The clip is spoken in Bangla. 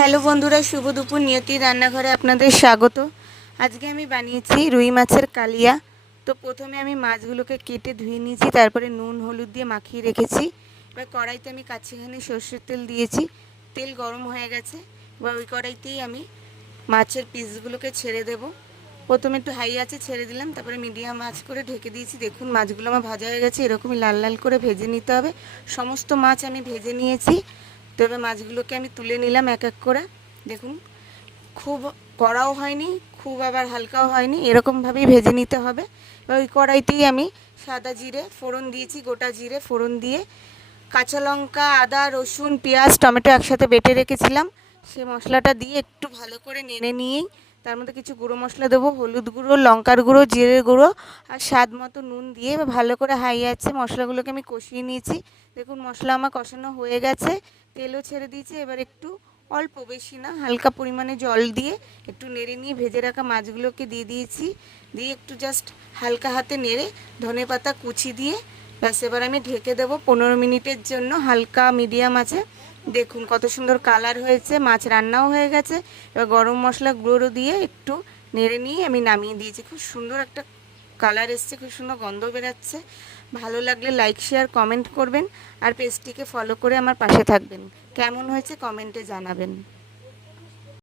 হ্যালো বন্ধুরা, শুভ দুপুর। নিয়তির রান্নাঘরে আপনাদের স্বাগত। আজকে আমি বানিয়েছি রুই মাছের কালিয়া। তো প্রথমে আমি মাছগুলোকে কেটে ধুয়ে নিয়েছি, তারপরে নুন হলুদ দিয়ে মাখিয়ে রেখেছি। এবার কড়াইতে আমি কাচ্চিখানি সর্ষের তেল দিয়েছি। তেল গরম হয়ে গেছে, এবার ওই কড়াইতেই আমি মাছের পিসগুলোকে ছেড়ে দেব। প্রথমে একটু হাই আঁচে ছেড়ে দিলাম, তারপরে মিডিয়াম আঁচ করে ঢেকে দিয়েছি। দেখুন মাছগুলো আমার ভাজা হয়ে গেছে, এরকমই লাল লাল করে ভেজে নিতে হবে। সমস্ত মাছ আমি ভেজে নিয়েছি। তো এবার মাছগুলোকে আমি তুলে নিলাম এক এক করে। দেখুন, খুব কড়াও হয়নি, খুব আবার হালকাও হয়নি, এরকমভাবেই ভেজে নিতে হবে। এবার ওই কড়াইতেই আমি সাদা জিরে ফোড়ন দিয়েছি, গোটা জিরে ফোড়ন দিয়ে কাঁচা লঙ্কা, আদা, রসুন, পেঁয়াজ, টমেটো একসাথে বেটে রেখেছিলাম, সেই মশলাটা দিয়ে একটু ভালো করে নেড়ে নিয়েই তার মধ্যে কিছু গুঁড়ো মশলা দেবো, হলুদ গুঁড়ো, লঙ্কার গুঁড়ো, জিরের গুঁড়ো আর স্বাদ মতো নুন দিয়ে ভালো করে হাই আছে মশলাগুলোকে আমি কষিয়ে নিয়েছি। দেখুন মশলা আমার কষানো হয়ে গেছে, তেলও ছেড়ে দিয়েছে। এবার একটু অল্প, বেশি না, হালকা পরিমাণে জল দিয়ে একটু নেড়ে নিয়ে ভেজে রাখা মাছগুলোকে দিয়ে দিয়েছি। দিয়ে একটু জাস্ট হালকা হাতে নেড়ে ধনেপাতা কুচি দিয়ে ব্যাস এবার আমি ঢেকে দেবো 15 মিনিটের জন্য হালকা মিডিয়াম আছে। দেখুন কত সুন্দর কালার হয়েছে, মাছ রান্নাও হয়ে গেছে। এবার গরম মশলা গুঁড়ো দিয়ে একটু নেড়ে নিয়ে আমি নামিয়ে দিয়েছি। খুব সুন্দর একটা কালার এসছে, খুব সুন্দর গন্ধ বেরাচ্ছে। ভালো লাগলে লাইক শেয়ার কমেন্ট করবেন আর পেজটিকে ফলো করে আমার পাশে থাকবেন। কেমন হয়েছে কমেন্টে জানাবেন।